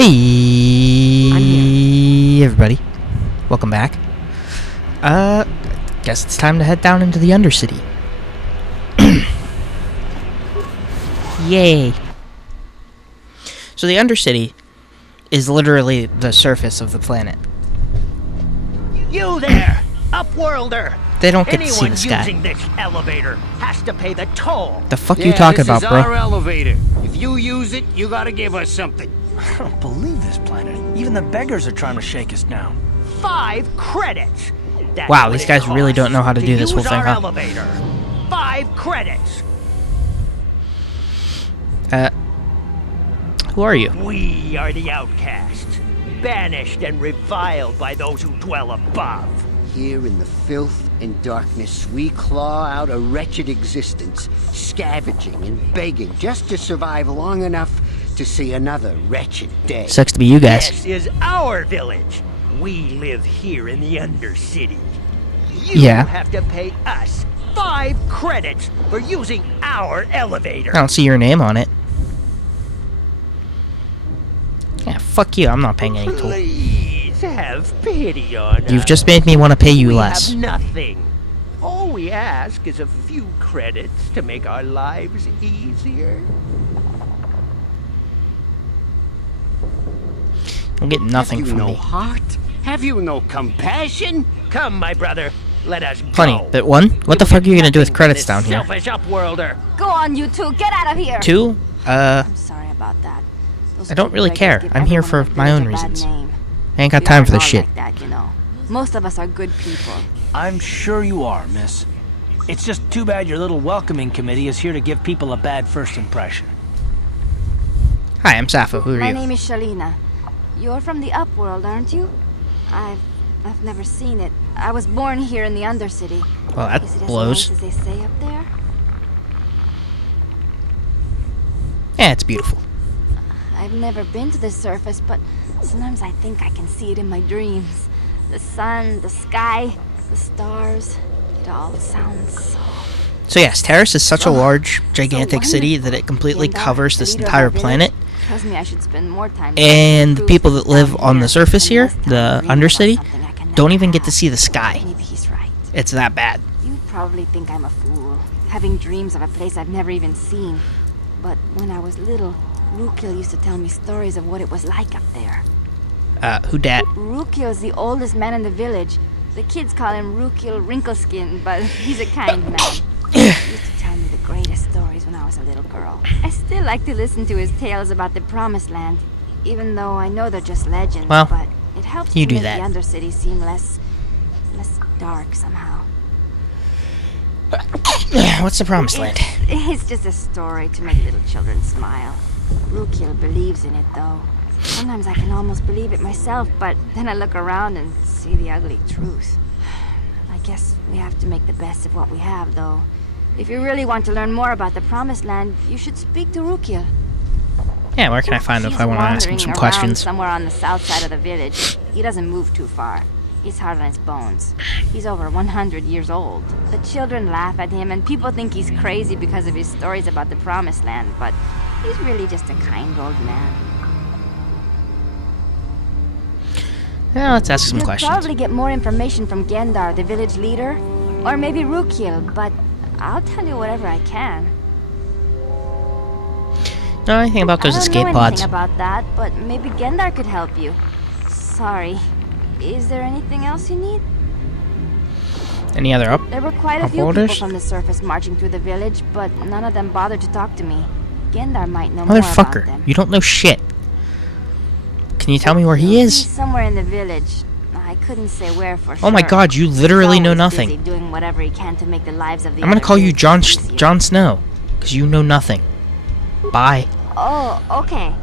Hey everybody, welcome back. Guess it's time to head down into the Undercity. Yay. So the Undercity is literally the surface of the planet. You there, Upworlder! They don't get to see the sky. Anyone using this elevator has to pay the toll. The fuck you talking about, bro? This is our elevator. If you use it, you gotta give us something. I don't believe this planet. Even the beggars are trying to shake us down. 5 credits. That's Wow, what these it guys really costs don't know how to do this whole use thing, our huh? Elevator. 5 credits. Who are you? We are the outcasts, banished and reviled by those who dwell above. Here in the filth and darkness, we claw out a wretched existence, scavenging and begging just to survive long enough to see another wretched day. Sucks to be you guys. This is our village. We live here in the Undercity. You Yeah. have to pay us 5 credits for using our elevator. I don't see your name on it. Yeah, fuck you. I'm not paying any toll. Please have pity on us. You've just made me want to pay you We less. have nothing. All we ask is a few credits to make our lives easier. You'll get nothing Have you from no me. heart? Have you no compassion? Come, my brother, let us Plenty. go. But one, what the fuck are you gonna do with Nothing for credits this down here? Selfish Upworlder. Go on, you two, get out of here! 2? I'm sorry about that. Those I don't really beggars care. give I'm here everyone for in my the own village a bad reasons. name. I ain't got We time for aren't this all shit. like that, you know. Most of us are good people. I'm sure you are, miss. It's just too bad your little welcoming committee is here to give people a bad first impression. Hi, I'm Sappho. Who are My you? name is Shalina. You're from the Upworld, aren't you? I've never seen it. I was born here in the Undercity. Well, that Is it as blows. nice as they say up there? Yeah, it's beautiful. I've never been to the surface, but sometimes I think I can see it in my dreams. The sun, the sky, the stars. It all sounds so... So yes, Taris is such a large, gigantic so city that it completely Gandalf, covers the this leader of entire our village, planet. tells me I should spend more time And the talking to people crews that live down on here the surface and here, less time the dreaming about Undercity, something I can don't never even get to have. see the sky. Maybe he's right. It's that bad. You probably think I'm a fool, having dreams of a place I've never even seen. But when I was little, Rakghoul used to tell me stories of what it was like up there. Who dat? Rakghoul's the oldest man in the village. The kids call him Rakghoul Wrinkleskin, but he's a kind man. He used to tell me the greatest stories when I was a little girl. I still like to listen to his tales about the Promised Land, even though I know they're just legends. Well, but it helps you to do make that. the Undercity seem less dark somehow. What's the Promised Land? It's just a story to make little children smile. Rakghoul believes in it, though. Sometimes I can almost believe it myself, but then I look around and see the ugly truth. I guess we have to make the best of what we have, though. If you really want to learn more about the Promised Land, you should speak to Rakghoul. Yeah, where can I find him if I want to ask him some He's wandering around questions? somewhere on the south side of the village. He doesn't move too far. He's hard on his bones. He's over 100 years old. The children laugh at him, and people think he's crazy because of his stories about the Promised Land, but he's really just a kind old man. Yeah, let's ask some You'll questions. probably get more information from Gendar, the village leader, or maybe Rakghoul, but I'll tell you whatever I can. Know anything about those I don't escape know pods? anything about that, but maybe Gendar could help you. Sorry. Is there anything else you need? Any other up? There were quite a Up few people orders? from the surface marching through the village, but none of them bothered to talk to me. Gendar might know more about Motherfucker, them. you don't know shit. Can you tell me where he He's is? somewhere in the village. I couldn't say where for sure. Oh my god, you literally He's know always nothing. busy doing whatever he can to make the lives of the I'm gonna other call you villagers easier. Jon Snow, because you know nothing. Bye. Oh, okay.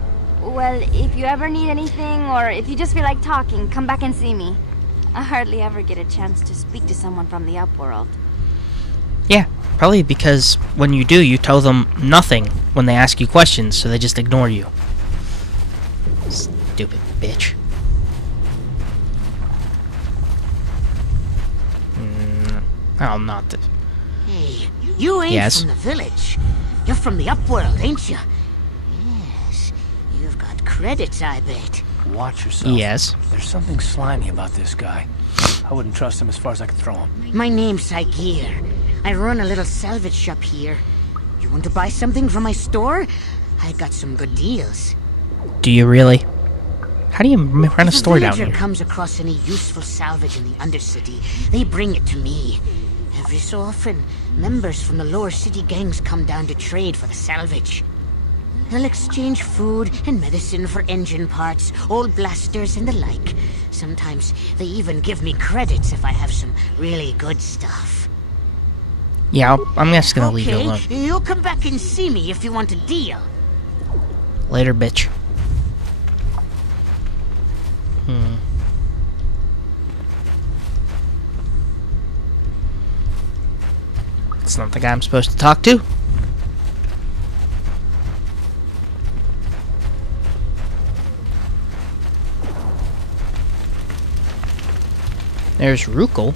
Well, if you ever need anything, or if you just feel like talking, come back and see me. I hardly ever get a chance to speak to someone from the Upworld. Yeah, probably because when you do, you tell them nothing when they ask you questions, so they just ignore you. Stupid bitch. Oh, not this. Hey, you ain't Yes. from the village. You're from the Upworld, ain't you? Yes, you've got credits, I bet. Watch yourself. Yes. There's something slimy about this guy. I wouldn't trust him as far as I could throw him. My name's Saigir. I run a little salvage shop here. You want to buy something from my store? I got some good deals. Do you really? How do you run a store down If a here? villager comes across any useful salvage in the Undercity, they bring it to me. Every so often, members from the lower city gangs come down to trade for the salvage. They'll exchange food and medicine for engine parts, old blasters, and the like. Sometimes they even give me credits if I have some really good stuff. Yeah, I'm just gonna leave you alone. Okay, you'll come back and see me if you want a deal. Later, bitch. It's not the guy I'm supposed to talk to. There's Rakghoul.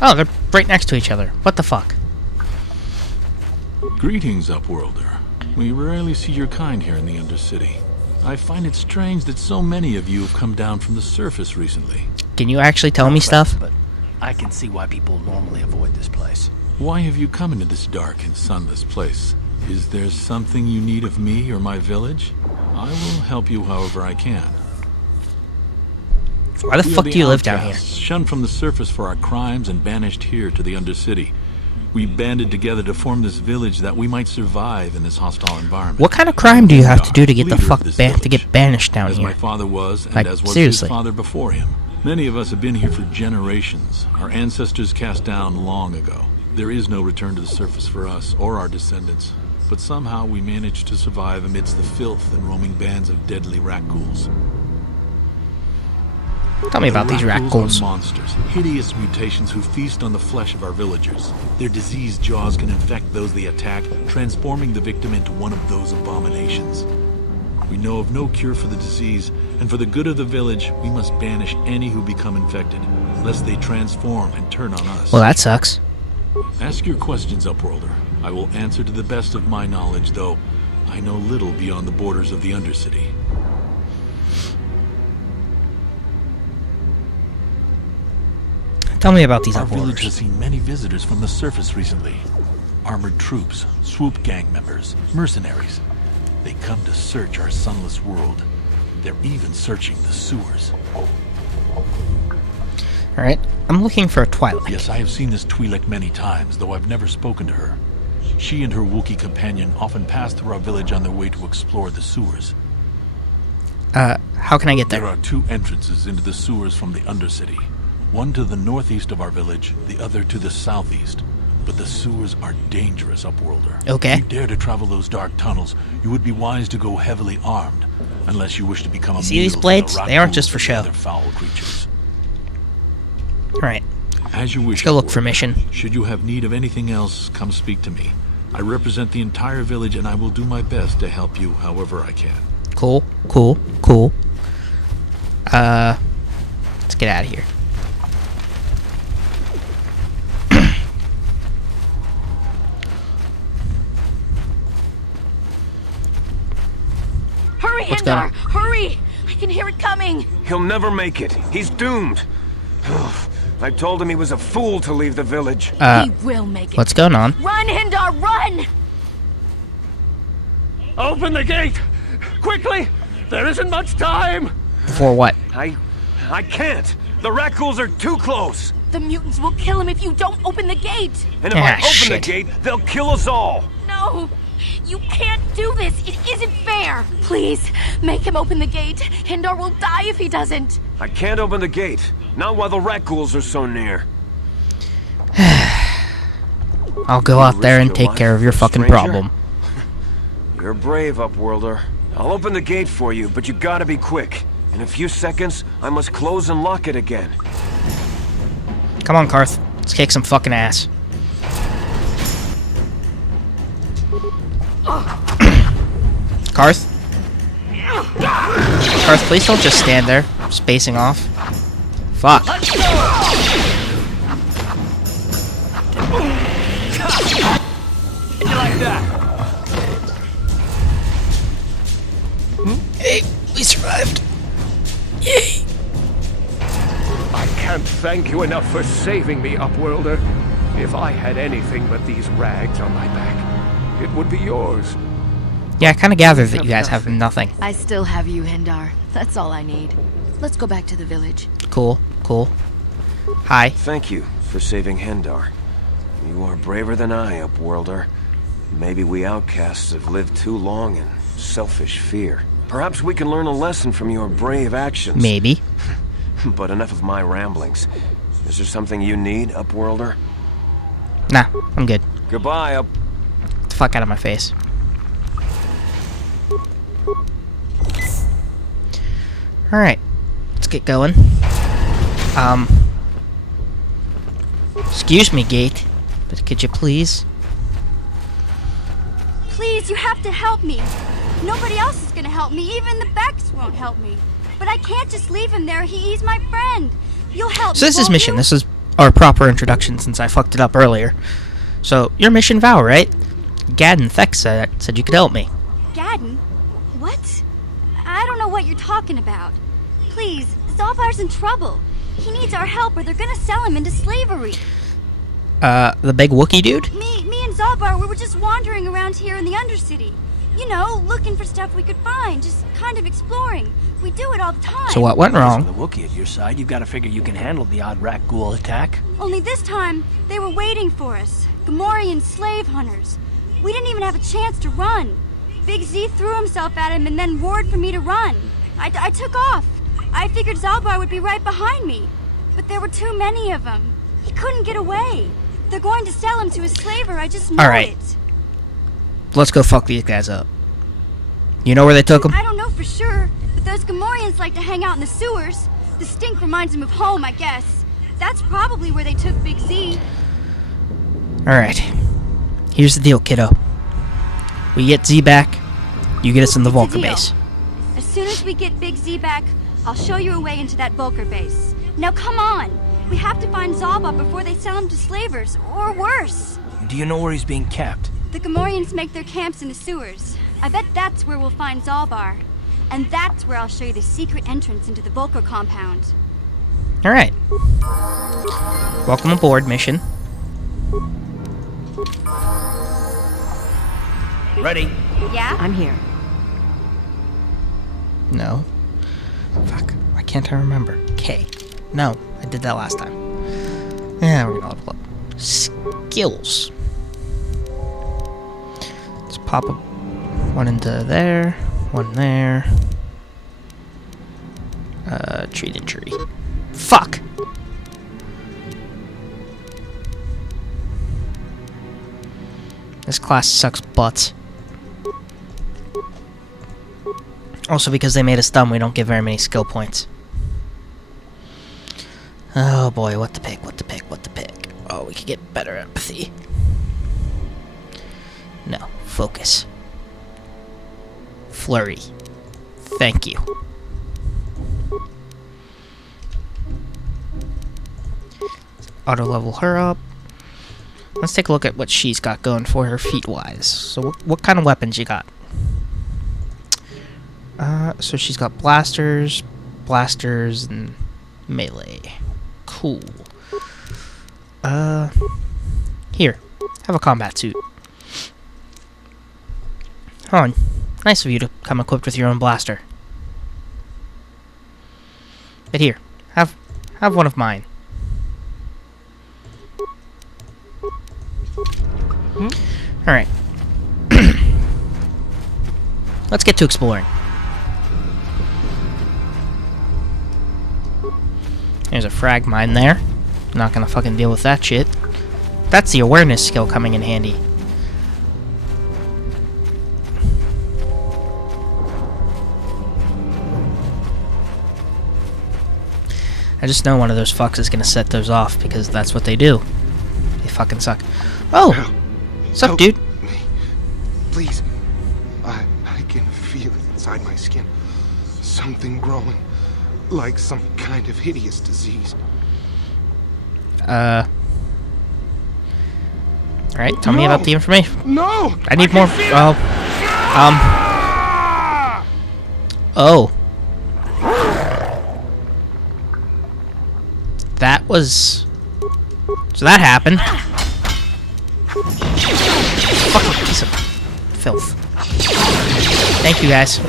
Oh, they're right next to each other. What the fuck? Greetings, Upworlder. We rarely see your kind here in the Undercity. I find it strange that so many of you have come down from the surface recently. Can you actually tell me stuff? But I can see why people normally avoid this place. Why have you come into this dark and sunless place? Is there something you need of me or my village? I will help you however I can. Why the fuck do you live down here? Shunned from the surface for our crimes and banished here to the Undercity. We banded together to form this village that we might survive in this hostile environment. What kind of crime do you have to do to get the Leader of fuck this to village, get banished down as here? my father was, and Like, as was seriously. his father before him. Many of us have been here for generations. Our ancestors cast down long ago. There is no return to the surface for us or our descendants. But somehow we managed to survive amidst the filth and roaming bands of deadly Rakghouls. Tell me about these Rakghouls. Are monsters, hideous mutations who feast on the flesh of our villagers. Their diseased jaws can infect those they attack, transforming the victim into one of those abominations. We know of no cure for the disease, and for the good of the village, we must banish any who become infected, lest they transform and turn on us. Well, that sucks. Ask your questions, Upworlder. I will answer to the best of my knowledge, though I know little beyond the borders of the Undercity. Tell me about these Our village has Upworlders. seen many visitors from the surface recently. Armored troops, swoop gang members, mercenaries. They come to search our sunless world. They're even searching the sewers. Alright, I'm looking for a Twilight. Yes, I have seen this Twi'lek many times, though I've never spoken to her. She and her Wookiee companion often pass through our village on their way to explore the sewers. How can I get There there? are two entrances into the sewers from the Undercity. One to the northeast of our village, the other to the southeast. But the sewers are dangerous, Upworlder. Okay. If you dare to travel those dark tunnels, you would be wise to go heavily armed, unless you wish to become a See these meal to the blades? They aren't Rakghouls just for and show. other foul creatures. Alright, As you wish. let's go look for Upworlder. mission. Should you have need of anything else, come speak to me. I represent the entire village, and I will do my best to help you however I can. Cool, cool, cool. Let's get out of here. Hurry, What's going on? Hindar! Hurry! I can hear it coming! He'll never make it. He's doomed. I told him he was a fool to leave the village. He will make it. What's going on? Run, Hindar, run! Open the gate! Quickly! There isn't much time! For what? I can't. The Rakghouls are too close. The mutants will kill him if you don't open the gate! And if I open shit. the gate, they'll kill us all. No! You can't do this! It isn't fair! Please, make him open the gate. Hindar will die if he doesn't. I can't open the gate. Not while the Rakghouls are so near. I'll go out there and risk your take care life of your for a fucking stranger? problem. You're brave, Upworlder. I'll open the gate for you, but you gotta be quick. In a few seconds, I must close and lock it again. Come on, Karth. Let's kick some fucking ass. Karth? Karth, please don't just stand there, spacing off. Fuck. You like that? Hey, We survived. Yay! I can't thank you enough for saving me, Upworlder. If I had anything but these rags on my back, it would be yours. Yeah, I kind of gathered that you guys have nothing. I still have you, Hendar. That's all I need. Let's go back to the village. Cool, cool. Hi. Thank you for saving Hendar. You are braver than I, Upworlder. Maybe we outcasts have lived too long in selfish fear. Perhaps we can learn a lesson from your brave actions. Maybe. But enough of my ramblings. Is there something you need, Upworlder? Nah, I'm good. Goodbye, Get the fuck out of my face. Alright, let's get going. Excuse me, gate, but could you please? Please, you have to help me. Nobody else is gonna help me. Even the Becks won't help me. But I can't just leave him there. He's my friend. You'll help So me, this is won't mission. you? This is our proper introduction since I fucked it up earlier. So, your mission vow, right? Gad and Thex said you could help me. Gadden? What? I don't know what you're talking about. Please, Zalbar's in trouble. He needs our help or they're gonna sell him into slavery. The big Wookiee dude? Me and Zalbar, we were just wandering around here in the Undercity. You know, looking for stuff we could find, just kind of exploring. We do it all the time. So what went With wrong? the Wookiee at your side, you've got to figure you can handle the odd Rakghoul attack. Only this time, they were waiting for us. Gamorrean slave hunters. We didn't even have a chance to run. Big Z threw himself at him and then roared for me to run. I took off. I figured Zalbar would be right behind me. But there were too many of them. He couldn't get away. They're going to sell him to a slaver, I just know Alright. it. Let's go fuck these guys up. You know where they took them? I don't know for sure, but those Gamorreans like to hang out in the sewers. The stink reminds them of home, I guess. That's probably where they took Big Z. Alright. Here's the deal, kiddo. We get Z back, you get us in the It's a Vulcan deal. base. As soon as we get Big Z back, I'll show you a way into that Vulcan base. Now come on! We have to find Zalbar before they sell him to slavers, or worse. Do you know where he's being kept? The Gamorreans make their camps in the sewers. I bet that's where we'll find Zalbar. And that's where I'll show you the secret entrance into the Vulcan compound. Alright. Welcome aboard, mission. Ready? Yeah? I'm here. No. Fuck. Why can't I remember? K. No, I did that last time. Yeah, we're gonna level up. Skills. Let's pop a one into there, one there. Treat injury. Fuck! This class sucks butts. Also, because they made us dumb, we don't get very many skill points. Oh boy, what to pick, what to pick, what to pick. Oh, we could get better empathy. No, focus. Flurry. Thank you. Auto level her up. Let's take a look at what she's got going for her feet-wise. So what kind of weapons you got? So she's got blasters, and melee. Cool. Here. Have a combat suit. Oh, nice of you to come equipped with your own blaster. But here, have one of mine. Alright. Let's get to exploring. There's a frag mine there. Not gonna fucking deal with that shit. That's the awareness skill coming in handy. I just know one of those fucks is gonna set those off because that's what they do. They fucking suck. Oh! What's up, dude? Me. Please. I can feel it inside my skin. Something growing. Like some kind of hideous disease. Alright, tell me about the information. No! I need more. Oh. Oh. that was... So that happened. Fucking piece of filth. Thank you, guys.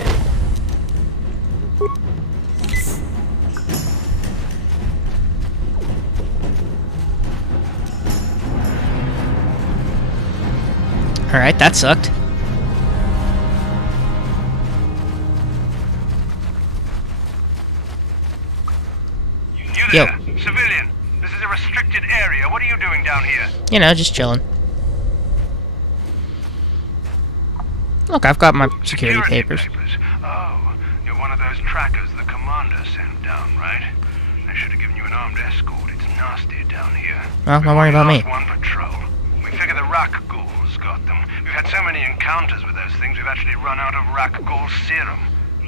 Alright, that sucked. You there, civilian. This is a restricted area. What are you doing down here? You know, just chilling. Look, I've got my security papers. Oh, you're one of those trackers the commander sent down, right? I should have given you an armed escort. It's nasty down here. Well, don't worry about me. One patrol. We figure the Rakghouls got them. We've had so many encounters with those things, we've actually run out of Rakghoul serum.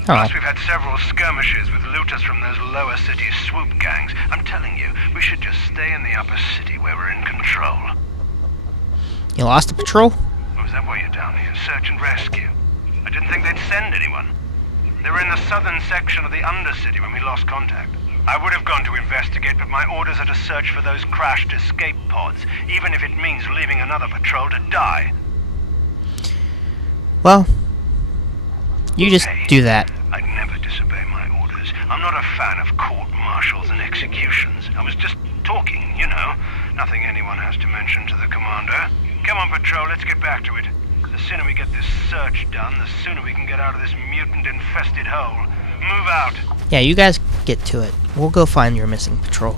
Plus, we've had several skirmishes with looters from those lower city swoop gangs. I'm telling you, we should just stay in the upper city where we're in control. You lost the patrol? Oh, is that why you're down here? Search and rescue? I didn't think they'd send anyone. They were in the southern section of the Undercity when we lost contact. I would have gone to investigate, but my orders are to search for those crashed escape pods, even if it means leaving another patrol to die. Well, you just do that. I'd never disobey my orders. I'm not a fan of court-martials and executions. I was just talking, you know. Nothing anyone has to mention to the commander. Come on, patrol, let's get back to it. The sooner we get this search done, the sooner we can get out of this mutant-infested hole. Move out. Yeah, you guys get to it. We'll go find your missing patrol.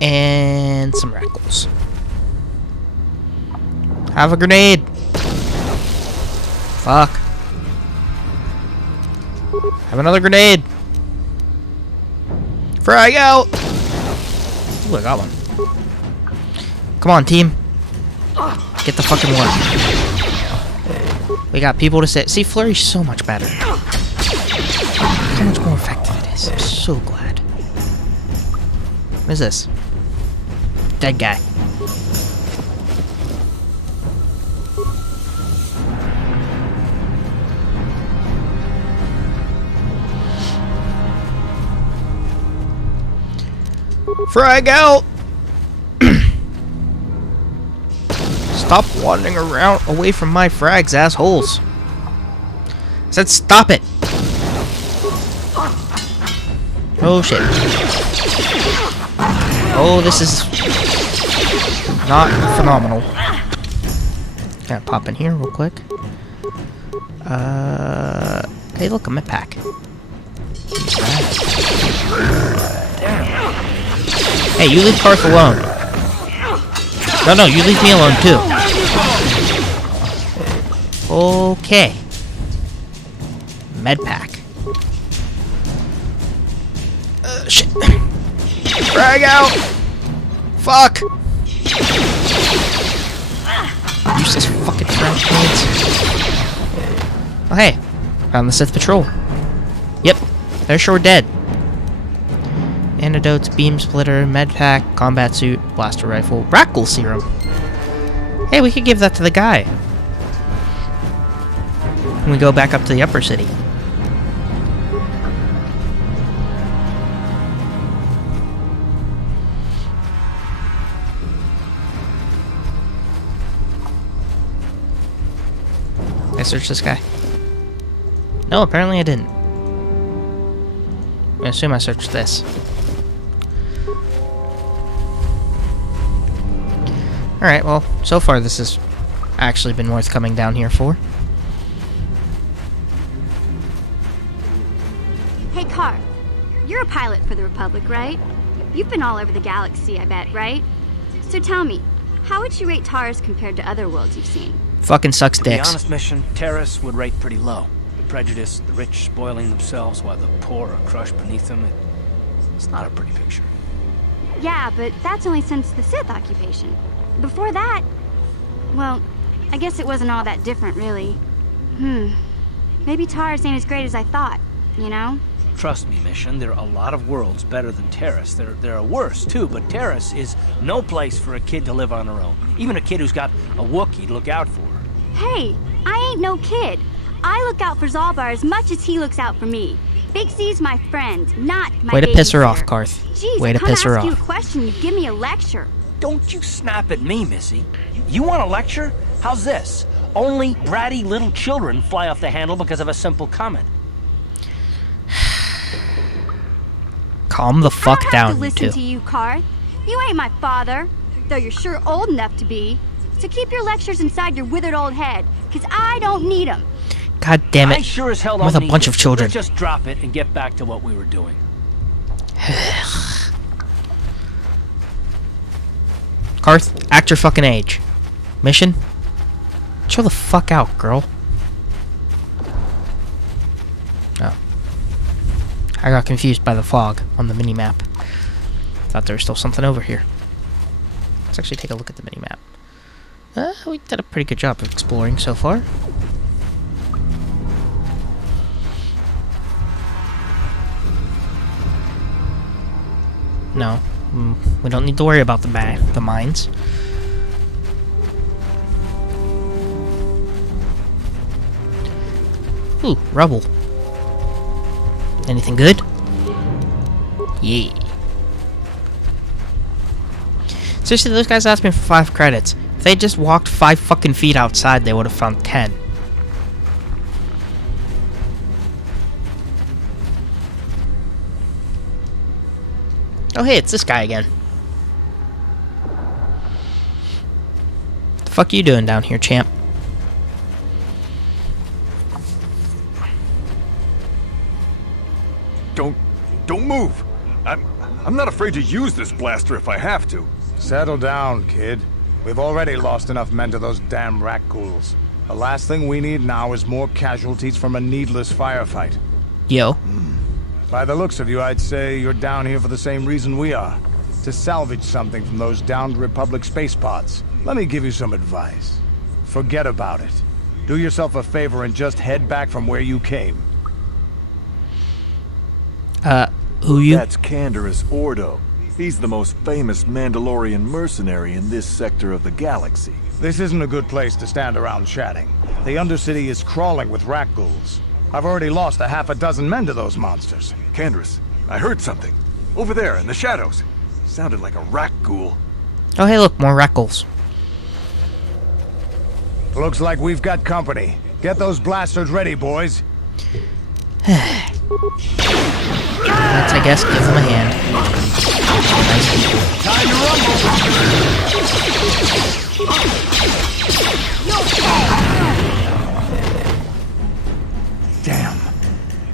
And some Rakghouls. Have a grenade. Fuck. Have another grenade. Frag out. Ooh, I got one. Come on, team. Get the fucking work. We got people to say. See, Flurry's so much better. So much more effective it is. I'm so glad. What is this? Dead guy. Frag out! Stop wandering around away from my frags, assholes. I said stop it! Oh shit. Oh, this is not phenomenal. Gotta pop in here real quick. Hey look, a med pack. Hey, you leave Parth alone. No, you leave me alone too. Okay. Med pack. Shit. Frag out! Fuck! Useless fucking frag grenades. Oh hey, found the Sith patrol. Yep, they're sure dead. Antidotes, beam splitter, med pack, combat suit, blaster rifle, Rakghoul serum. Hey, we could give that to the guy. When we go back up to the upper city. I searched this guy. No, apparently I didn't. I assume I searched this. Alright, well, so far this has actually been worth coming down here for. Hey, Car. You're a pilot for the Republic, right? You've been all over the galaxy, I bet, right? So tell me, how would you rate Taris compared to other worlds you've seen? Fucking sucks dicks. To be honest, Mission, Taris would rate pretty low. The prejudice, the rich spoiling themselves while the poor are crushed beneath them. It's not a pretty picture. Yeah, but that's only since the Sith occupation. Before that, well, I guess it wasn't all that different, really. Maybe Taris ain't as great as I thought, you know? Trust me, Mission, there are a lot of worlds better than Taris. There are worse, too, but Taris is no place for a kid to live on her own. Even a kid who's got a Wookiee to look out for. Hey, I ain't no kid. I look out for Zalbar as much as he looks out for me. Big C's my friend, not my Way to piss her babysitter. off, Karth. Jeez, Way to come piss her ask you a off. question, you give me a lecture. Don't you snap at me, Missy. You want a lecture? How's this? Only bratty little children fly off the handle because of a simple comment. Calm the fuck I don't down, have to you listen two. to you, Karth. You ain't my father, though you're sure old enough to be. So keep your lectures inside your withered old head, because I don't need them. God damn it. I sure as hell I'm don't with a need bunch you. of children. Let's just drop it and get back to what we were doing. Karth, act your fucking age. Mission? Chill the fuck out, girl. Oh. I got confused by the fog on the minimap. Thought there was still something over here. Let's actually take a look at the minimap. We did a pretty good job of exploring so far. No, we don't need to worry about the mines. Ooh, rubble. Anything good? Yeah. Seriously, those guys asked me for 5 credits. If they just walked 5 fucking feet outside, they would have found 10. Oh hey, it's this guy again. The fuck you doing down here, champ? Don't move. I'm not afraid to use this blaster if I have to. Settle down, kid. We've already lost enough men to those damn Rakghouls. The last thing we need now is more casualties from a needless firefight. Yo. By the looks of you, I'd say you're down here for the same reason we are. To salvage something from those downed Republic space pods. Let me give you some advice. Forget about it. Do yourself a favor and just head back from where you came. Who you? That's Canderous Ordo. He's the most famous Mandalorian mercenary in this sector of the galaxy. This isn't a good place to stand around chatting. The Undercity is crawling with Rakghouls. I've already lost a half a dozen men to those monsters. Canderous, I heard something. Over there in the shadows. Sounded like a Rakghoul. Oh hey look, more Rakghouls. Looks like we've got company. Get those blasters ready, boys. Let's, I guess, give them a hand. Time to rumble! Damn.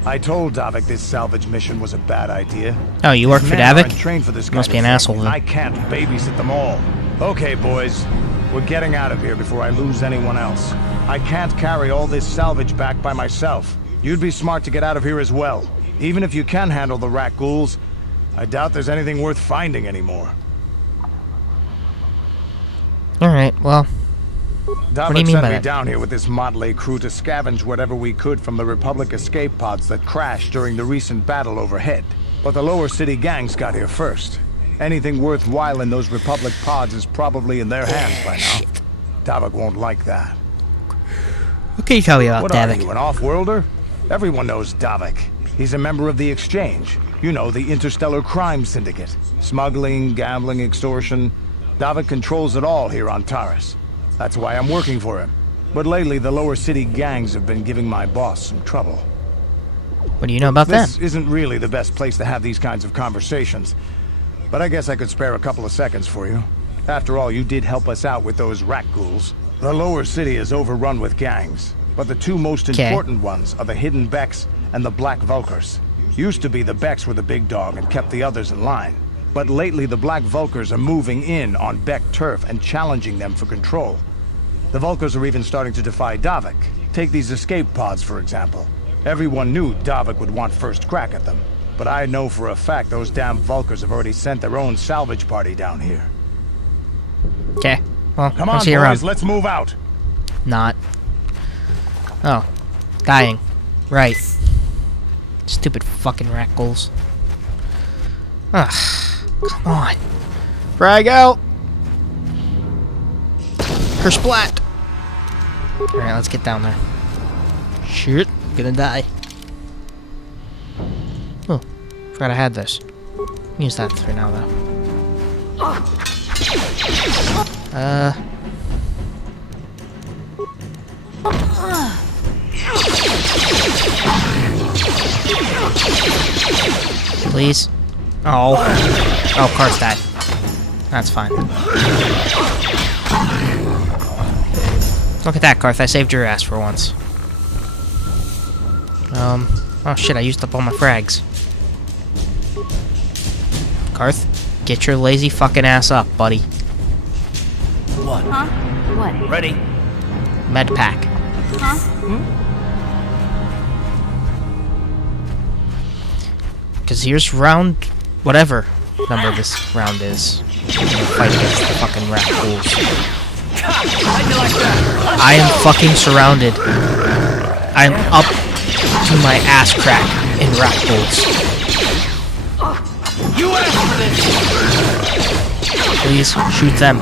I told Davik this salvage mission was a bad idea. Oh, you work for Davik? Trained for this You must kind be of an thing, asshole and then. I can't babysit them all. Okay, boys. We're getting out of here before I lose anyone else. I can't carry all this salvage back by myself. You'd be smart to get out of here as well. Even if you can handle the Rakghouls, I doubt there's anything worth finding anymore. Alright, well. Davik What do you mean sent by me that? down here with this motley crew to scavenge whatever we could from the Republic escape pods that crashed during the recent battle overhead. But the lower city gangs got here first. Anything worthwhile in those Republic pods is probably in their hands by now. Davik won't like that. What can you tell me about What Davik? are you, an off-worlder? Everyone knows Davik. He's a member of the Exchange. You know, the interstellar crime syndicate. Smuggling, gambling, extortion. Davik controls it all here on Taris. That's why I'm working for him. But lately, the lower city gangs have been giving my boss some trouble. What do you know about them? This isn't really the best place to have these kinds of conversations. But I guess I could spare a couple of seconds for you. After all, you did help us out with those Rakghouls. The lower city is overrun with gangs. But the two most important ones are the Hidden Becks and the Black Vulkars. Used to be the Becks were the big dog and kept the others in line. But lately the Black Vulkars are moving in on Beck turf and challenging them for control. The Vulkars are even starting to defy Davik. Take these escape pods, for example. Everyone knew Davik would want first crack at them. But I know for a fact those damn Vulkars have already sent their own salvage party down here. Okay. Well, Come I'll on, see you boys, around. let's move out. Not. Oh. Dying. Right. Stupid fucking Rakghouls. Ugh. Come on. Frag out! Kersplat! Alright, let's get down there. Shit, I'm gonna die. Oh, forgot I had this. Use that for now, though. Please. Oh. Oh, Karth died. That's fine. Look at that, Karth. I saved your ass for once. Oh shit, I used up all my frags. Karth, get your lazy fucking ass up, buddy. What? Huh? What? Ready? Med pack. Huh? Because here's round... whatever number this round is. I'm gonna fight against the fucking Rakghouls. I am fucking surrounded. I'm up to my ass crack in Rakghouls. You asked for this! Please, shoot them.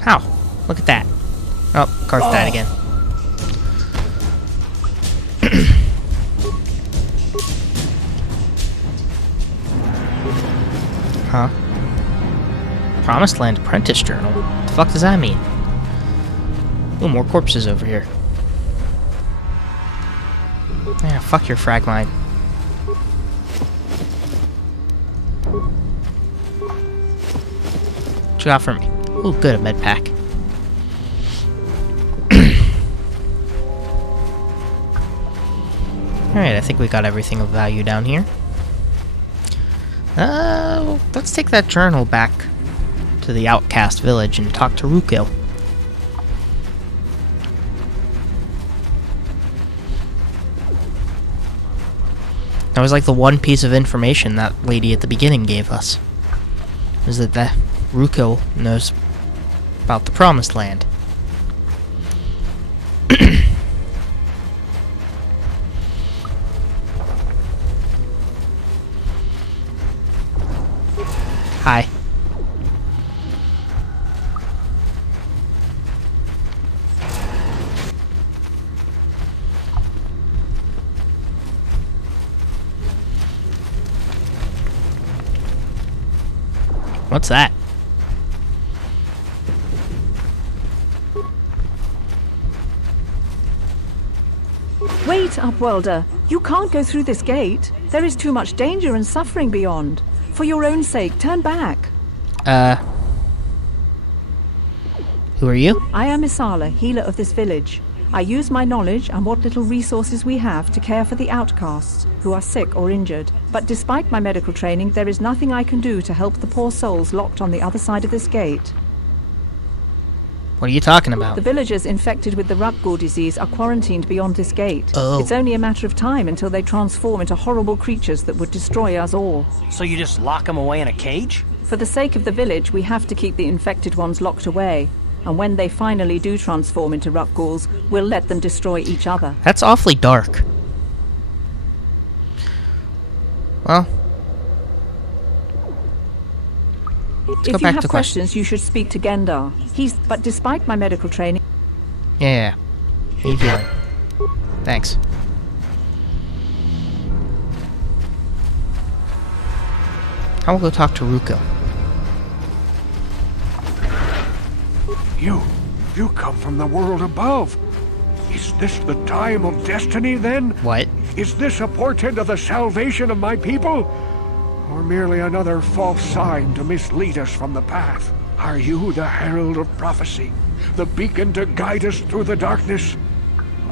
How? Look at that. Oh, Karth died again. Huh? Promised Land Apprentice Journal? What the fuck does that mean? Ooh, more corpses over here. Yeah, fuck your frag mine. What you got for me? Ooh, good, a med pack. Alright, I think we got everything of value down here. Let's take that journal back to the outcast village and talk to Rakghoul. That was like the one piece of information that lady at the beginning gave us. Is that Rakghoul knows about the Promised Land. Hi. What's that? Wait, Upworlder. You can't go through this gate. There is too much danger and suffering beyond. For your own sake, turn back. Who are you? I am Isala, healer of this village. I use my knowledge and what little resources we have to care for the outcasts who are sick or injured. But despite my medical training, there is nothing I can do to help the poor souls locked on the other side of this gate. What are you talking about? The villagers infected with the Rakghoul disease are quarantined beyond this gate. Oh. It's only a matter of time until they transform into horrible creatures that would destroy us all. So you just lock them away in a cage? For the sake of the village, we have to keep the infected ones locked away. And when they finally do transform into Rakghouls, we'll let them destroy each other. That's awfully dark. Well... If you have questions, you should speak to Gendar. But despite my medical training... Yeah. Need healing. Thanks. I will go talk to Rakghoul. You come from the world above. Is this the time of destiny, then? What? Is this a portent of the salvation of my people? Or merely another false sign to mislead us from the path? Are you the herald of prophecy? The beacon to guide us through the darkness?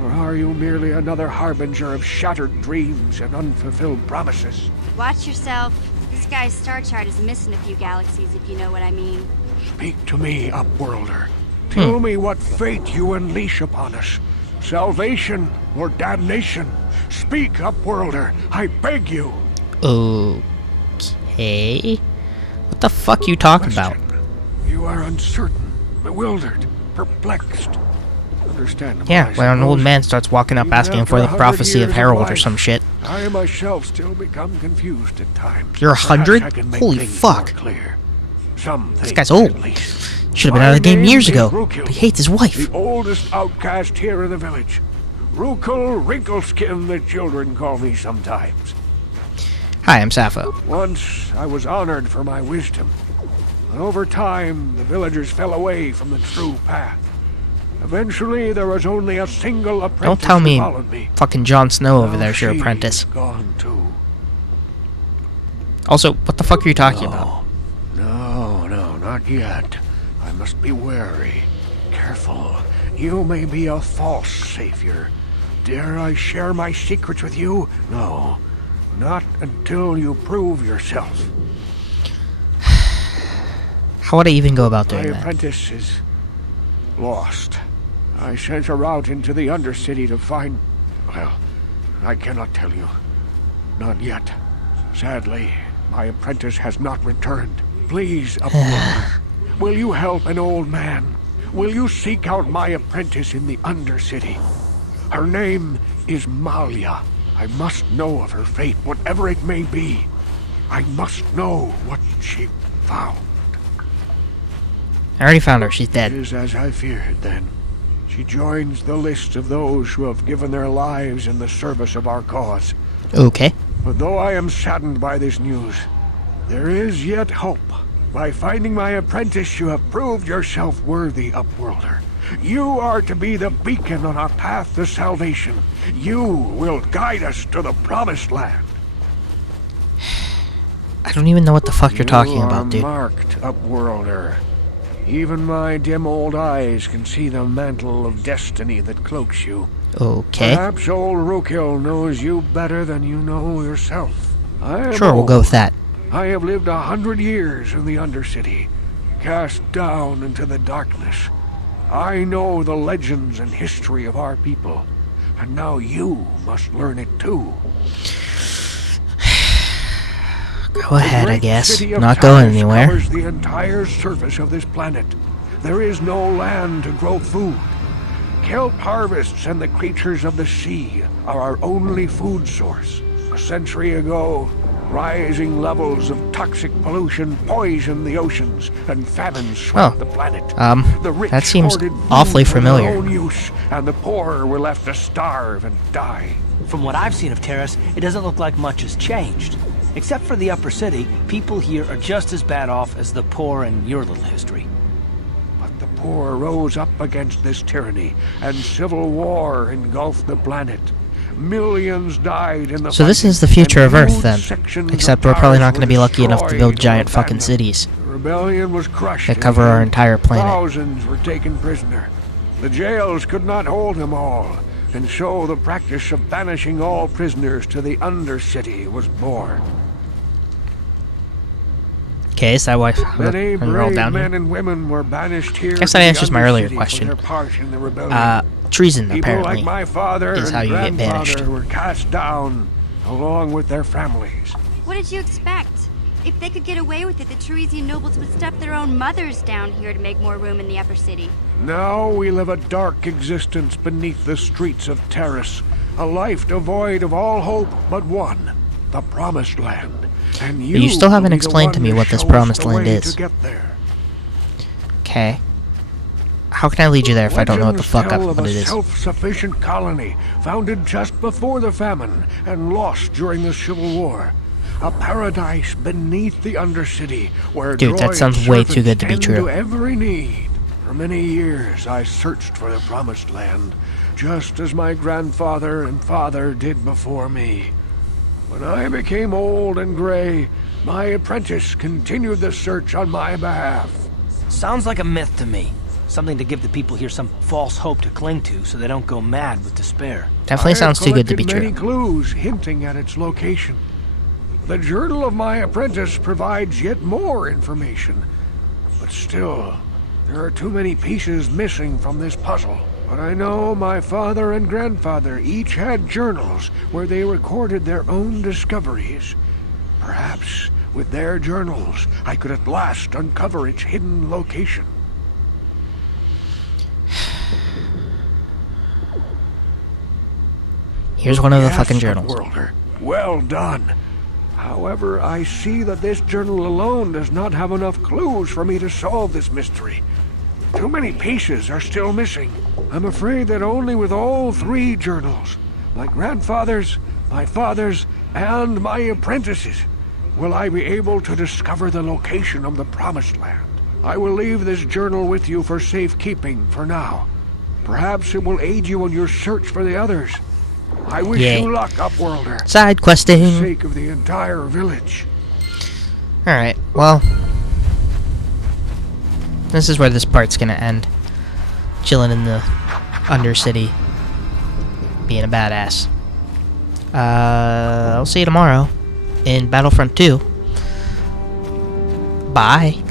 Or are you merely another harbinger of shattered dreams and unfulfilled promises? Watch yourself. This guy's star chart is missing a few galaxies, if you know what I mean. Speak to me, Upworlder. Tell me what fate you unleash upon us. Salvation or damnation? Speak, Upworlder. I beg you. Okay. What the fuck you talking about? You are uncertain, bewildered, perplexed. Understandable. Yeah, when an old man starts walking up asking for the prophecy of Harold or some shit. I myself still become confused at times. You're 100? Holy fuck. This guy's old. Should have been out of the game years ago. But he hates his wife. The oldest outcast here in the village. Rakghoul Wrinkleskin, the children call me sometimes. Hi, I'm Sappho. Once I was honored for my wisdom. But over time, the villagers fell away from the true path. Eventually, there was only a single apprentice Don't tell who me followed me. fucking Jon Snow over Now there's your she's apprentice. Gone too. Also, what the fuck are you talking about? No, not yet. I must be wary. Careful. You may be a false savior. Dare I share my secrets with you? No. Not until you prove yourself. How would I even go about doing My that? apprentice is lost. I sent her out into the Undercity to find... Well, I cannot tell you. Not yet. Sadly, my apprentice has not returned. Please, Upworld, will you help an old man? Will you seek out my apprentice in the Undercity? Her name is Malia. I must know of her fate, whatever it may be. I must know what she found. I already found her. She's dead. It is as I feared, then. She joins the list of those who have given their lives in the service of our cause. Okay. But though I am saddened by this news, there is yet hope. By finding my apprentice, you have proved yourself worthy, Upworlder. You are to be the beacon on our path to salvation. You will guide us to the promised land. I don't even know what the fuck you're talking about, dude. You are marked, Upworlder. Even my dim old eyes can see the mantle of destiny that cloaks you. Okay. Perhaps old Rakghoul knows you better than you know yourself. Sure, we'll go with that. I have lived 100 years in the Undercity, cast down into the darkness. I know the legends and history of our people, and now you must learn it too. Go ahead, I guess. City of Not going Taris anywhere. covers the entire surface of this planet. There is no land to grow food. Kelp harvests and the creatures of the sea are our only food source. A century ago, rising levels of toxic pollution poisoned the oceans, and famine swept the planet. The rich that seems hoarded awfully food for their familiar. own use, and the poor were left to starve and die. From what I've seen of Taris, it doesn't look like much has changed. Except for the upper city, people here are just as bad off as the poor in your little history. But the poor rose up against this tyranny, and civil war engulfed the planet. Millions died in the So this is the future of Earth, then. Except we're probably not going to be lucky enough to build giant fucking cities The rebellion was crushed. that cover our entire planet. Thousands were taken prisoner. The jails could not hold them all, and so the practice of banishing all prisoners to the Undercity was born. Okay, is that why Many we're all brave down men here? and women were banished here. Guess to that the answers my earlier Undercity for question. their part in the rebellion. Treason, People apparently, like my father is and how you get banished. grandfather were cast down, along with their families. What did you expect? If they could get away with it, the Tarisian nobles would stuff their own mothers down here to make more room in the upper city. Now we live a dark existence beneath the streets of Taris, a life devoid of all hope but one, the Promised Land. And But you still haven't will be the explained to one me to what this show us Promised the Land way is. to get there. Okay. How can I lead you there if I don't know what the fuck Legends tell of what a it is? self-sufficient colony founded just before the famine and lost during the Civil War. A paradise beneath the Undercity where Dude, that droid sounds way too good to be servants true. tend to every need. For many years, I searched for the Promised Land, just as my grandfather and father did before me. When I became old and gray, my apprentice continued the search on my behalf. Sounds like a myth to me. Something to give the people here some false hope to cling to so they don't go mad with despair. Definitely sounds too good to be I have collected true. many clues hinting at its location. The journal of my apprentice provides yet more information. But still, there are too many pieces missing from this puzzle. But I know my father and grandfather each had journals where they recorded their own discoveries. Perhaps with their journals, I could at last uncover its hidden location. Here's one of the Yes, fucking journals. Upworlder. Well done. However, I see that this journal alone does not have enough clues for me to solve this mystery. Too many pieces are still missing. I'm afraid that only with all 3 journals, my grandfather's, my father's, and my apprentices, will I be able to discover the location of the Promised Land. I will leave this journal with you for safekeeping for now. Perhaps it will aid you in your search for the others. I wish you luck, Upworlder. Side questing. For the sake of the entire village. Alright, well. This is where this part's gonna end. Chilling in the Undercity. Being a badass. I'll see you tomorrow in Battlefront 2. Bye.